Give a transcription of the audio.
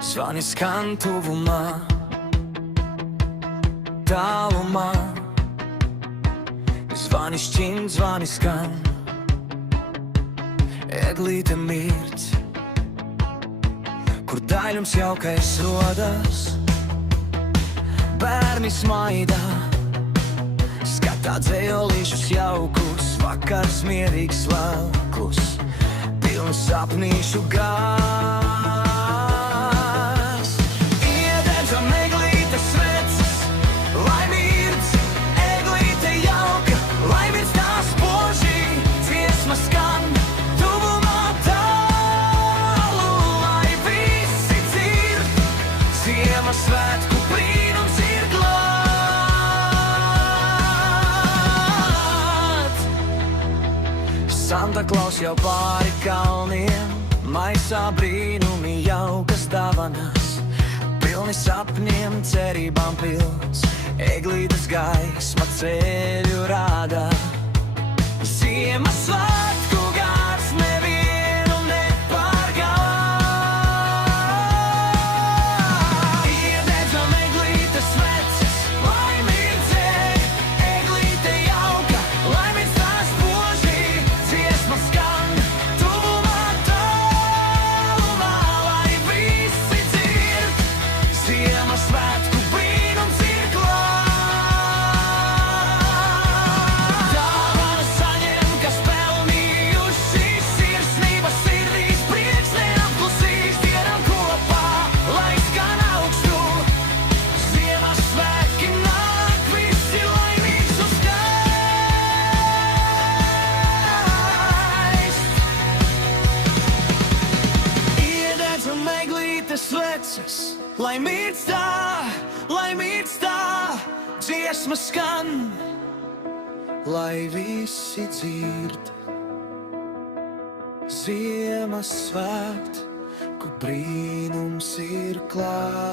Zvani skan tuvumā, tālumā. Zvani šķin, zvani skan, eglīte mirts, kur daļums jaukais rodas. Bērni smaida, skatā dzējolīšus jaukus, vakars mierīgs laukus, pilns sapnīšu gars. Iededzam eglītes sveces, lai mirdz, eglīte jauka, lai mirdz tās spoži, dziesma skan, tuvumā tālu, lai visi dzird, Ziemassvētku brīnums ir klāt. Santa Klaus jau pāri kalniem, maisā brīnumi jaukas dāvanas, pilni sapņiem, cerībām pilns, eglītes gaisma ceļu rāda. Ziemassvētku gars nevienu nepārgāj. Iededzam eglītes sveces, lai mirdzē, eglīte jauka, lai mirdz tās spoži, dziesma skan, tuvumā tālumā, lai visi dzird, Ziemassvētku brīnums ir klāt. Dāvanas saņem, kas pelnījuši sirsnības sirdīs, prieks neapklusīs, dienam kopā, lai skan augstu. Ziemassvētki nāk, visi laimīgs un skaists. Iededzam eglītes sveces, lai mirdz tā, dziesma skan, lai visi dzird, Ziemassvētku brīnums ir klāt.